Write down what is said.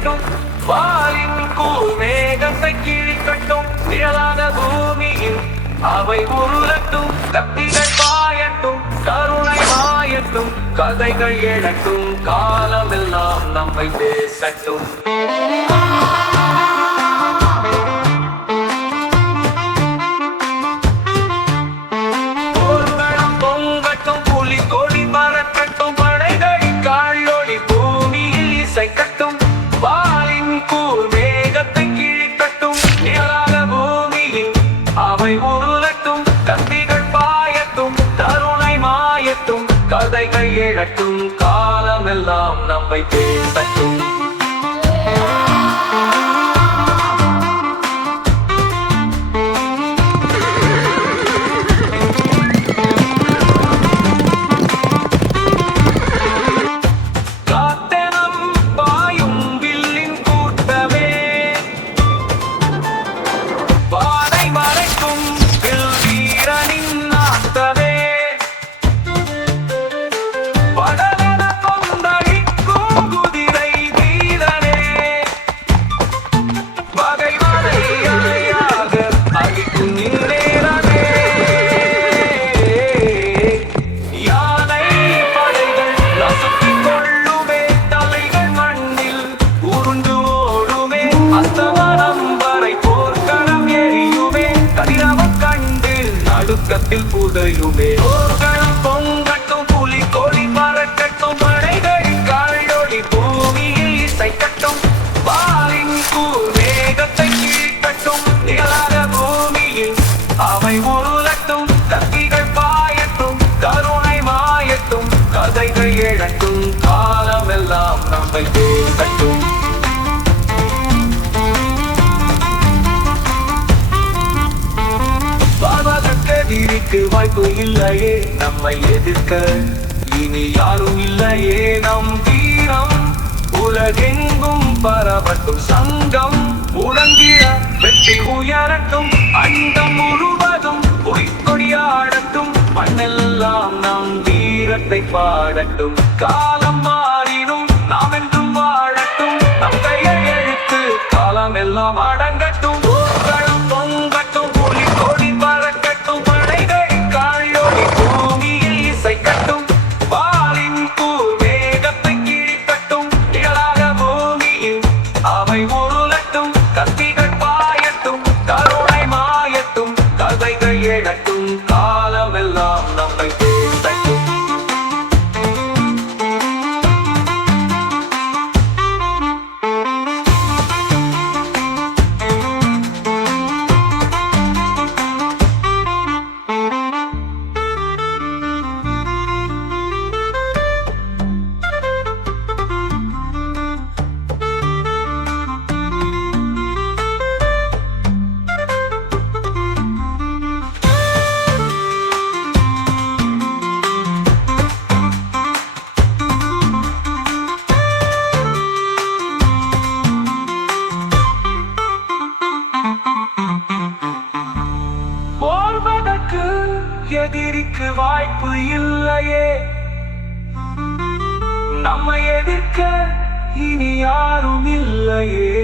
கிழிக்கட்டும் வாலின் கூர் மேகத்தை கிழிக்கட்டும். நிழலான பூமியில் அவை உருளட்டும். கத்திகள் பாயட்டும். கருணை மாயட்டும். கதைகள் எழட்டும். காலமெல்லாம் நம்மை பேசட்டும். போல் கூர் மேகத்தை கிழிக்கட்டும் நிழலாக பூமியில் அவை உருளட்டும். கத்திகள் பாயட்டும் தருணை மாயட்டும். கதைகள் எழட்டும் காலமெல்லாம் நம்மை பேசட்டும் நடுக்கத்தில் புதையுமே போர்க்களம் பொங்கட்டும் புலி கோழி பறக்கட்டும் படைகளின் காலொளி பூமியில் இசைக்கட்டும். வாரின் கூர் மேகத்தை கீழ்கட்டும் நிகழாத பூமியில் அவை உருளட்டும் கத்திகள் பாயட்டும் கருணை மாயட்டும் கதைகள் இழக்கும் காலமெல்லாம் நம்மை வாழ்வதற்கு வாய்ப்பு இல்லையே. நம்மை எதிர்க்க இனி யாரும் இல்லையே. நம் தீரம் உலகெங்கும் பரவட்டும். சங்கம் முடங்கிட வெற்றி உயரட்டும். அண்டம் முழுவதும் பொய்க்கொடியாடட்டும் மண்ணெல்லாம் நம் வீரத்தை பாடட்டும். காலம் மாறினும் நாம் என்றும் வாழட்டும். நம் கையை எழுத்து காலம் எல்லாம் கதைகள் எதிரிக்கு வாய்ப்பு இல்லையே. நம்மை எதிர்க்க இனி யாரும் இல்லையே.